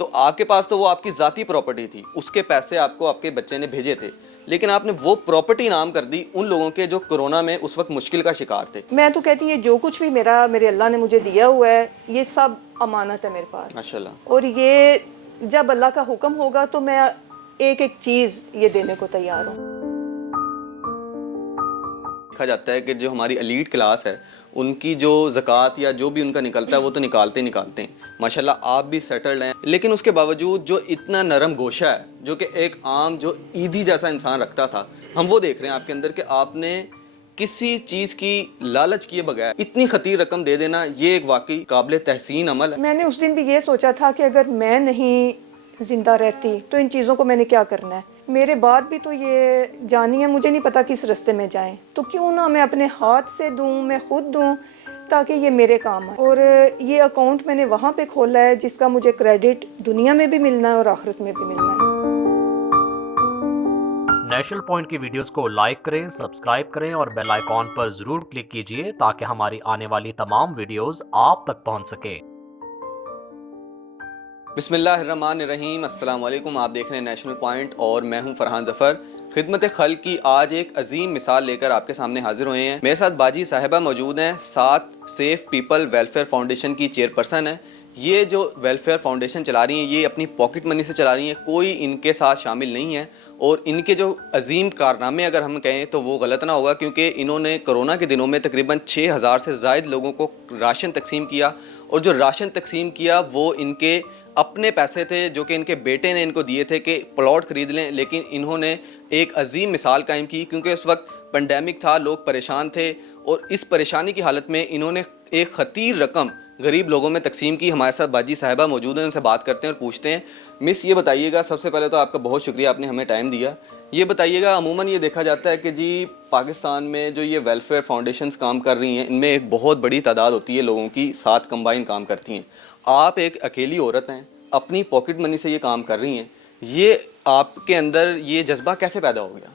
تو آپ کے پاس تو وہ آپ کی ذاتی پراپرٹی تھی, اس کے پیسے آپ کو آپ کے بچے نے بھیجے تھے, لیکن آپ نے وہ پراپرٹی نام کر دی ان لوگوں کے جو کرونا میں اس وقت مشکل کا شکار تھے. میں تو کہتی ہوں جو کچھ بھی میرے اللہ نے مجھے دیا ہوا ہے یہ سب امانت ہے میرے پاس. ماشاءاللہ. اور یہ جب اللہ کا حکم ہوگا تو میں ایک ایک چیز یہ دینے کو تیار ہوں. دیکھا جاتا ہے کہ جو ہماری ایلیٹ کلاس ہے ان کی جو زکوٰۃ یا جو بھی ان کا نکلتا ہے وہ تو نکالتے ہیں. ماشاءاللہ آپ بھی سیٹلڈ ہیں, لیکن اس کے باوجود جو اتنا نرم گوشہ ہے جو کہ ایک عام جو عیدی جیسا انسان رکھتا تھا, ہم وہ دیکھ رہے ہیں آپ کے اندر کہ آپ نے کسی چیز کی لالچ کیے بغیر اتنی خطیر رقم دے دینا, یہ ایک واقعی قابل تحسین عمل ہے. میں نے اس دن بھی یہ سوچا تھا کہ اگر میں نہیں زندہ رہتی تو ان چیزوں کو میں نے کیا کرنا ہے. میرے بعد بھی تو یہ جانی ہے, مجھے نہیں پتا کس رستے میں جائیں, تو کیوں نہ میں اپنے ہاتھ سے دوں, میں خود دوں تاکہ یہ میرے کام آئے. اور یہ اکاؤنٹ میں نے وہاں پہ کھولا ہے جس کا مجھے کریڈٹ دنیا میں بھی ملنا ہے اور آخرت میں بھی ملنا ہے. نیشنل پوائنٹ کی ویڈیوز کو لائک کریں, سبسکرائب کریں اور بیل آئیکن پر ضرور کلک کیجئے تاکہ ہماری آنے والی تمام ویڈیوز آپ تک پہنچ سکیں. بسم اللہ الرحمن الرحیم. السلام علیکم, آپ دیکھ رہے ہیں نیشنل پوائنٹ اور میں ہوں فرحان ظفر. خدمت خلق کی آج ایک عظیم مثال لے کر آپ کے سامنے حاضر ہوئے ہیں. میرے ساتھ باجی صاحبہ موجود ہیں, ساتھ سیف پیپل ویلفیئر فاؤنڈیشن کی چیئرپرسن ہیں. یہ جو ویلفیئر فاؤنڈیشن چلا رہی ہیں یہ اپنی پاکٹ منی سے چلا رہی ہیں, کوئی ان کے ساتھ شامل نہیں ہے. اور ان کے جو عظیم کارنامے اگر ہم کہیں تو وہ غلط نہ ہوگا, کیونکہ انہوں نے کرونا کے دنوں میں تقریباً 6000 سے زائد لوگوں کو راشن تقسیم کیا, اور جو راشن تقسیم کیا وہ ان کے اپنے پیسے تھے جو کہ ان کے بیٹے نے ان کو دیے تھے کہ پلاٹ خرید لیں. لیکن انہوں نے ایک عظیم مثال قائم کی, کیونکہ اس وقت پینڈیمک تھا, لوگ پریشان تھے, اور اس پریشانی کی حالت میں انہوں نے ایک خطیر رقم غریب لوگوں میں تقسیم کی. ہمارے ساتھ باجی صاحبہ موجود ہیں, ان سے بات کرتے ہیں اور پوچھتے ہیں. مس, یہ بتائیے گا, سب سے پہلے تو آپ کا بہت شکریہ, آپ نے ہمیں ٹائم دیا. یہ بتائیے گا, عموماً یہ دیکھا جاتا ہے کہ جی پاکستان میں جو یہ ویلفیئر فاؤنڈیشنز کام کر رہی ہیں ان میں ایک بہت بڑی تعداد ہوتی ہے لوگوں کی, ساتھ کمبائن کام کرتی ہیں. آپ ایک اکیلی عورت ہیں, اپنی پاکٹ منی سے یہ کام کر رہی ہیں, یہ آپ کے اندر یہ جذبہ کیسے پیدا ہو گیا؟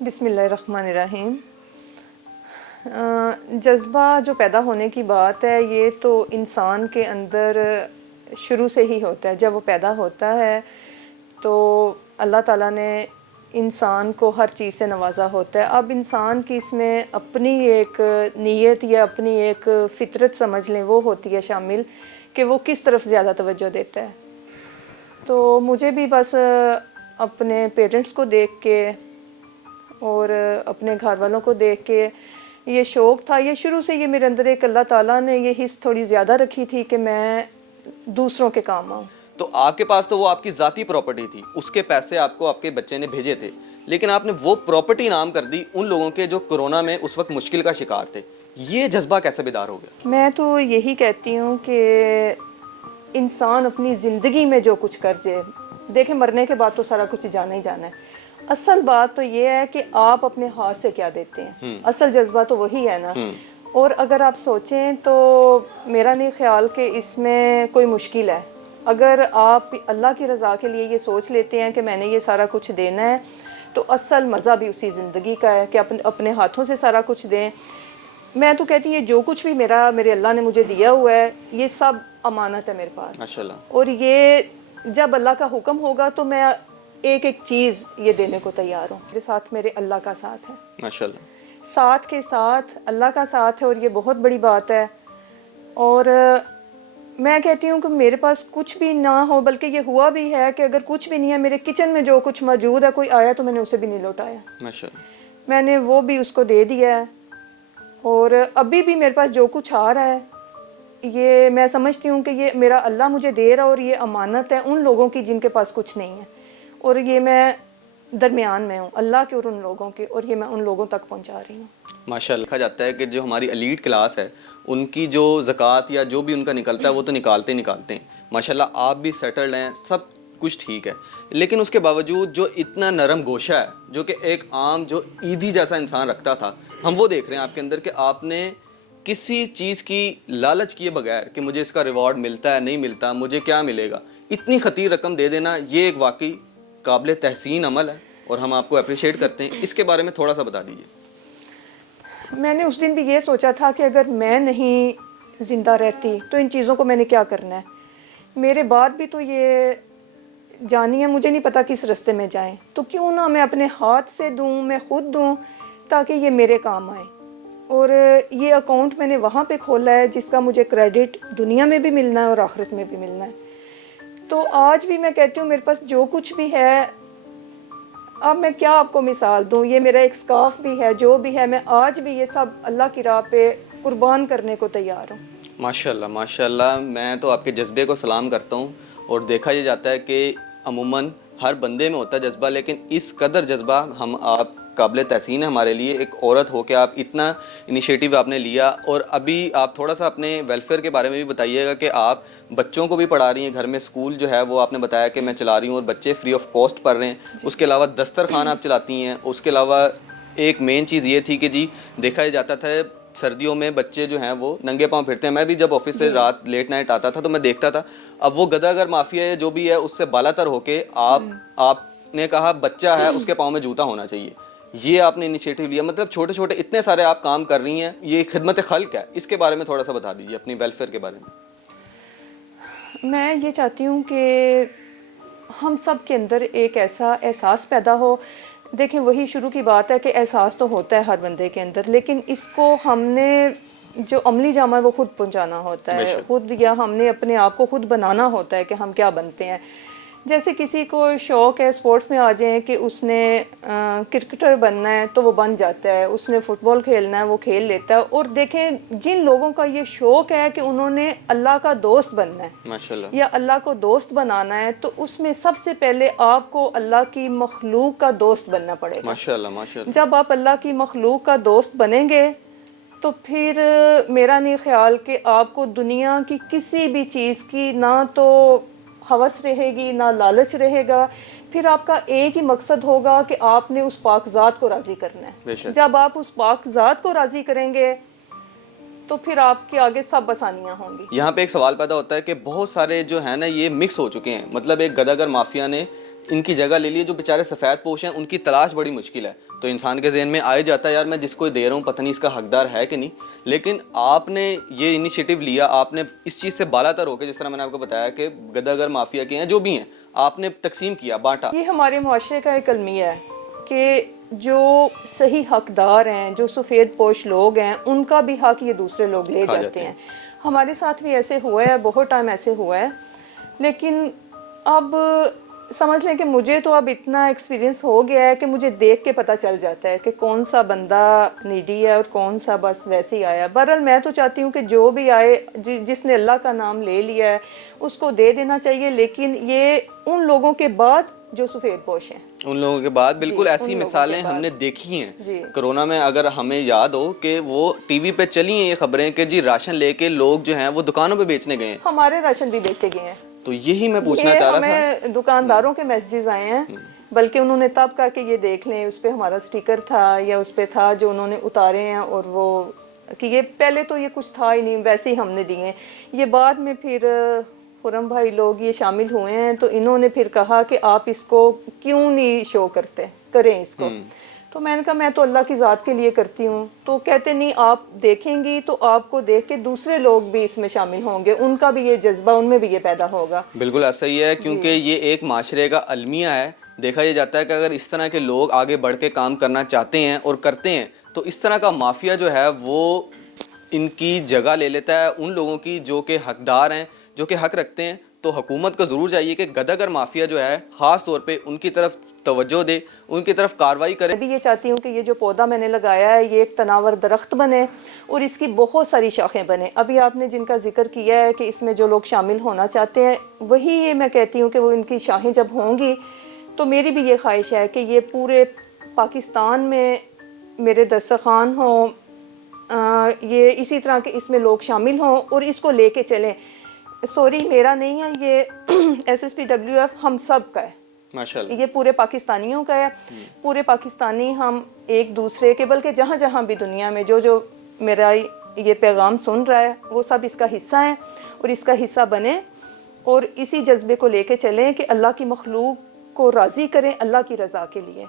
بسم اللہ الرحمن الرحیم. جذبہ جو پیدا ہونے کی بات ہے یہ تو انسان کے اندر شروع سے ہی ہوتا ہے. جب وہ پیدا ہوتا ہے تو اللہ تعالیٰ نے انسان کو ہر چیز سے نوازا ہوتا ہے. اب انسان کی اس میں اپنی ایک نیت یا اپنی ایک فطرت سمجھ لیں وہ ہوتی ہے شامل, کہ وہ کس طرف زیادہ توجہ دیتا ہے. تو مجھے بھی بس اپنے پیرنٹس کو دیکھ کے اور اپنے گھر والوں کو دیکھ کے یہ شوق تھا, یہ شروع سے یہ میرے اندر ایک اللہ تعالیٰ نے یہ حص تھوڑی زیادہ رکھی تھی کہ میں دوسروں کے کام آؤں. تو آپ کے پاس تو وہ آپ کی ذاتی پراپرٹی تھی, اس کے پیسے آپ کو آپ کے بچے نے بھیجے تھے, لیکن آپ نے وہ پراپرٹی نام کر دی ان لوگوں کے جو کرونا میں اس وقت مشکل کا شکار تھے. یہ جذبہ کیسے بیدار ہو گیا؟ میں تو یہی کہتی ہوں کہ انسان اپنی زندگی میں جو کچھ کر جائے, دیکھیں مرنے کے بعد تو سارا کچھ جانا ہی جانا ہے. اصل بات تو یہ ہے کہ آپ اپنے ہاتھ سے کیا دیتے ہیں, اصل جذبہ تو وہی ہے نا. اور اگر آپ سوچیں تو میرا نہیں خیال کہ اس میں کوئی مشکل ہے. اگر آپ اللہ کی رضا کے لیے یہ سوچ لیتے ہیں کہ میں نے یہ سارا کچھ دینا ہے, تو اصل مزہ بھی اسی زندگی کا ہے کہ اپنے ہاتھوں سے سارا کچھ دیں. میں تو کہتی ہوں جو کچھ بھی میرے اللہ نے مجھے دیا ہوا ہے یہ سب امانت ہے میرے پاس. ماشاءاللہ. اور یہ جب اللہ کا حکم ہوگا تو میں ایک ایک چیز یہ دینے کو تیار ہوں. میرے ساتھ میرے اللہ کا ساتھ ہے, ماشاءاللہ, ساتھ کے ساتھ اللہ کا ساتھ ہے, اور یہ بہت بڑی بات ہے. اور میں کہتی ہوں کہ میرے پاس کچھ بھی نہ ہو, بلکہ یہ ہوا بھی ہے کہ اگر کچھ بھی نہیں ہے, میرے کچن میں جو کچھ موجود ہے, کوئی آیا تو میں نے اسے بھی نہیں لوٹایا, ماشاءاللہ, میں نے وہ بھی اس کو دے دیا ہے. اور ابھی بھی میرے پاس جو کچھ آ رہا ہے یہ میں سمجھتی ہوں کہ یہ میرا اللہ مجھے دے رہا, اور یہ امانت ہے ان لوگوں کی جن کے پاس کچھ نہیں ہے, اور یہ میں درمیان میں ہوں اللہ کے اور ان لوگوں کے, اور یہ میں ان لوگوں تک پہنچا رہی ہوں. ماشاءاللہ. کہا جاتا ہے کہ جو ہماری ایلیٹ کلاس ہے ان کی جو زکوٰۃ یا جو بھی ان کا نکلتا ہے وہ تو نکالتے ہیں. ماشاءاللہ آپ بھی سیٹلڈ ہیں, سب کچھ ٹھیک ہے, لیکن اس کے باوجود جو اتنا نرم گوشہ ہے جو کہ ایک عام جو عیدی جیسا انسان رکھتا تھا, ہم وہ دیکھ رہے ہیں آپ کے اندر کہ آپ نے کسی چیز کی لالچ کیے بغیر کہ مجھے اس کا ریوارڈ ملتا ہے نہیں ملتا, مجھے کیا ملے گا, اتنی خطیر رقم دے دینا, یہ ایک واقعی قابل تحسین عمل ہے, اور ہم آپ کو اپریشیٹ کرتے ہیں. اس کے بارے میں تھوڑا سا بتا دیجیے. میں نے اس دن بھی یہ سوچا تھا کہ اگر میں نہیں زندہ رہتی تو ان چیزوں کو میں نے کیا کرنا ہے. میرے بعد بھی تو یہ جانی ہے، مجھے نہیں پتا کس رستے میں جائیں، تو کیوں نہ میں اپنے ہاتھ سے دوں، میں خود دوں تاکہ یہ میرے کام آئے. اور یہ اکاؤنٹ میں نے وہاں پہ کھولا ہے جس کا مجھے کریڈٹ دنیا میں بھی ملنا ہے اور آخرت میں بھی ملنا ہے. تو آج بھی میں کہتی ہوں میرے پاس جو کچھ بھی ہے، اب میں کیا آپ کو مثال دوں، یہ میرا ایک سکارف بھی ہے، جو بھی ہے، میں آج بھی یہ سب اللہ کی راہ پہ قربان کرنے کو تیار ہوں. ماشاءاللہ ماشاءاللہ. میں تو آپ کے جذبے کو سلام کرتا ہوں. اور دیکھا یہ جاتا ہے کہ عموماً ہر بندے میں ہوتا ہے جذبہ، لیکن اس قدر جذبہ ہم آپ قابل تحسین ہے ہمارے لیے. ایک عورت ہو کے آپ اتنا انیشیٹو آپ نے لیا. اور ابھی آپ تھوڑا سا اپنے ویلفیئر کے بارے میں بھی بتائیے گا کہ آپ بچوں کو بھی پڑھا رہی ہیں گھر میں، اسکول جو ہے وہ آپ نے بتایا کہ میں چلا رہی ہوں اور بچے فری آف کاسٹ پڑھ رہے ہیں. اس کے علاوہ دسترخوان آپ چلاتی ہیں. اس کے علاوہ ایک مین چیز یہ تھی کہ جی دیکھا یہ جاتا تھا سردیوں میں بچے جو ہیں وہ ننگے پاؤں پھرتے ہیں. میں بھی جب آفس سے رات لیٹ نائٹ آتا تھا تو میں دیکھتا تھا. اب وہ گدا گر مافیا ہے جو بھی ہے اس سے بالا تر ہو کے آپ نے کہا بچہ ہے اس کے پاؤں میں جوتا ہونا چاہیے. یہ آپ نے انیشیٹو لیا. مطلب چھوٹے چھوٹے اتنے سارے آپ کام کر رہی ہیں. یہ خدمت خلق ہے، اس کے بارے میں تھوڑا سا بتا دیجیے، اپنی ویلفیئر کے بارے میں. میں یہ چاہتی ہوں کہ ہم سب کے اندر ایک ایسا احساس پیدا ہو. دیکھیں وہی شروع کی بات ہے کہ احساس تو ہوتا ہے ہر بندے کے اندر، لیکن اس کو ہم نے جو عملی جامہ ہے وہ خود پہنچانا ہوتا ہے خود، یا ہم نے اپنے آپ کو خود بنانا ہوتا ہے کہ ہم کیا بنتے ہیں. جیسے کسی کو شوق ہے اسپورٹس میں آ جائیں کہ اس نے کرکٹر بننا ہے تو وہ بن جاتا ہے، اس نے فٹ بال کھیلنا ہے وہ کھیل لیتا ہے. اور دیکھیں جن لوگوں کا یہ شوق ہے کہ انہوں نے اللہ کا دوست بننا ہے ماشاءاللہ یا اللہ کو دوست بنانا ہے، تو اس میں سب سے پہلے آپ کو اللہ کی مخلوق کا دوست بننا پڑے گا. ماشاءاللہ ماشاءاللہ. جب آپ اللہ کی مخلوق کا دوست بنیں گے تو پھر میرا نہیں خیال کہ آپ کو دنیا کی کسی بھی چیز کی نہ تو ہوس رہے گی نہ لالچ رہے گا. پھر آپ کا ایک ہی مقصد ہوگا کہ آپ نے اس پاک ذات کو راضی کرنا ہے. جب آپ اس پاک ذات کو راضی کریں گے تو پھر آپ کے آگے سب آسانیاں ہوں گی. یہاں پہ ایک سوال پیدا ہوتا ہے کہ بہت سارے جو ہیں نا یہ مکس ہو چکے ہیں. مطلب ایک گداگر مافیا نے ان کی جگہ لے لی. جو بیچارے سفید پوش ہیں ان کی تلاش بڑی مشکل ہے. تو انسان کے ذہن میں آ جاتا ہے یار میں جس کو دے رہا ہوں پتہ نہیں اس کا حقدار ہے کہ نہیں. لیکن آپ نے یہ انیشیٹو لیا، آپ نے اس چیز سے بالا تر ہو کے، جس طرح میں نے آپ کو بتایا کہ گداگر مافیا کے ہیں جو بھی ہیں، آپ نے تقسیم کیا، بانٹا. یہ ہمارے معاشرے کا ایک المیہ ہے کہ جو صحیح حقدار ہیں، جو سفید پوش لوگ ہیں، ان کا بھی حق یہ دوسرے لوگ لے جاتے ہیں. ہمارے ساتھ بھی ایسے ہوا ہے، بہت ٹائم ایسے ہوا ہے. لیکن اب سمجھ لیں کہ مجھے تو اب اتنا ایکسپیرینس ہو گیا ہے کہ مجھے دیکھ کے پتہ چل جاتا ہے کہ کون سا بندہ نیڈی ہے اور کون سا بس ویسے ہی آیا. بہرحال میں تو چاہتی ہوں کہ جو بھی آئے، جس نے اللہ کا نام لے لیا ہے اس کو دے دینا چاہیے. لیکن یہ ان لوگوں کے بعد جو سفید پوش ہیں، ان لوگوں کے بعد بالکل ایسی مثالیں ہم نے دیکھی ہیں. کرونا میں اگر ہمیں یاد ہو کہ وہ ٹی وی پہ چلی ہیں یہ خبریں کہ جی راشن لے کے لوگ جو ہیں وہ دکانوں پہ بیچنے گئے ہیں. ہمارے راشن بھی بیچے گئے ہیں. تو یہی میں پوچھنا چاہ رہا تھا. ہمیں دکانداروں کے میسیجز آئے ہیں، بلکہ انہوں نے تب کہا کہ یہ دیکھ لیں، اس پہ ہمارا سٹیکر تھا یا اس پہ تھا جو انہوں نے اتارے ہیں. اور وہ کہ یہ پہلے تو یہ کچھ تھا ہی نہیں، ویسے ہی ہم نے دیے. یہ بعد میں پھر خرم بھائی لوگ یہ شامل ہوئے ہیں تو انہوں نے پھر کہا کہ آپ اس کو کیوں نہیں شو کریں اس کو. تو میں نے کہا میں تو اللہ کی ذات کے لیے کرتی ہوں. تو کہتے نہیں آپ دیکھیں گی تو آپ کو دیکھ کے دوسرے لوگ بھی اس میں شامل ہوں گے، ان کا بھی یہ جذبہ، ان میں بھی یہ پیدا ہوگا. بالکل ایسا ہی ہے، کیونکہ یہ ایک معاشرے کا المیہ ہے. دیکھا یہ جاتا ہے کہ اگر اس طرح کے لوگ آگے بڑھ کے کام کرنا چاہتے ہیں اور کرتے ہیں تو اس طرح کا مافیا جو ہے وہ ان کی جگہ لے لیتا ہے ان لوگوں کی جو کہ حقدار ہیں، جو کہ حق رکھتے ہیں. تو حکومت کو ضرور چاہیے کہ گداگر مافیا جو ہے خاص طور پہ ان کی طرف توجہ دے، ان کی طرف کارروائی کرے. میں بھی یہ چاہتی ہوں کہ یہ جو پودا میں نے لگایا ہے یہ ایک تناور درخت بنے اور اس کی بہت ساری شاخیں بنے. ابھی آپ نے جن کا ذکر کیا ہے کہ اس میں جو لوگ شامل ہونا چاہتے ہیں، وہی یہ میں کہتی ہوں کہ وہ ان کی شاخیں جب ہوں گی تو میری بھی یہ خواہش ہے کہ یہ پورے پاکستان میں میرے دسترخوان ہوں، یہ اسی طرح کے اس میں لوگ شامل ہوں اور اس کو لے کے چلیں. سوری میرا نہیں ہے، یہ SSPWF ہم سب کا ہے. ماشاءاللہ یہ پورے پاکستانیوں کا ہے. پورے پاکستانی ہم ایک دوسرے کے، بلکہ جہاں جہاں بھی دنیا میں جو میرا یہ پیغام سن رہا ہے وہ سب اس کا حصہ ہیں اور اس کا حصہ بنیں اور اسی جذبے کو لے کے چلیں کہ اللہ کی مخلوق کو راضی کریں اللہ کی رضا کے لیے.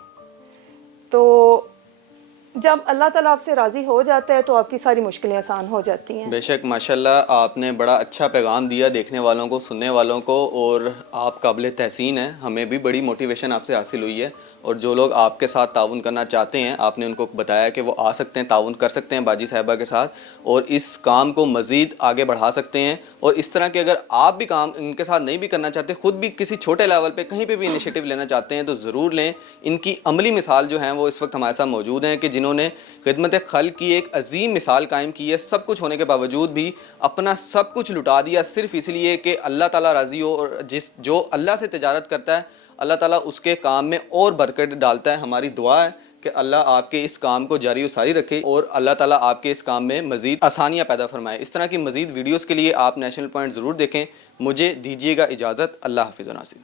تو جب اللہ تعالیٰ آپ سے راضی ہو جاتا ہے تو آپ کی ساری مشکلیں آسان ہو جاتی ہیں۔ بے شک ماشاءاللہ آپ نے بڑا اچھا پیغام دیا دیکھنے والوں کو، سننے والوں کو، اور آپ قابل تحسین ہیں، ہمیں بھی بڑی موٹیویشن آپ سے حاصل ہوئی ہے، اور جو لوگ آپ کے ساتھ تعاون کرنا چاہتے ہیں آپ نے ان کو بتایا کہ وہ آ سکتے ہیں، تعاون کر سکتے ہیں باجی صاحبہ کے ساتھ، اور اس کام کو مزید آگے بڑھا سکتے ہیں، اور اس طرح کے اگر آپ بھی کام ان کے ساتھ نہیں بھی کرنا چاہتے، خود بھی کسی چھوٹے لیول پہ کہیں پہ بھی انیشیٹو لینا چاہتے ہیں تو ضرور لیں۔ ان کی عملی مثال جو ہیں وہ اس وقت ہمارے ساتھ موجود ہیں کہ جنہوں نے خدمت خلق کی ایک عظیم مثال قائم کی ہے، سب کچھ ہونے کے باوجود بھی اپنا سب کچھ لٹا دیا صرف اس لیے کہ اللہ تعالیٰ راضی ہو، اور جو اللہ سے تجارت کرتا ہے اللہ تعالیٰ اس کے کام میں اور برکت ڈالتا ہے۔ ہماری دعا ہے کہ اللہ آپ کے اس کام کو جاری و ساری رکھے اور اللہ تعالیٰ آپ کے اس کام میں مزید آسانیاں پیدا فرمائے۔ اس طرح کی مزید ویڈیوز کے لیے آپ نیشنل پوائنٹ ضرور دیکھیں۔ مجھے دیجیے گا اجازت، اللہ حافظ و ناصر۔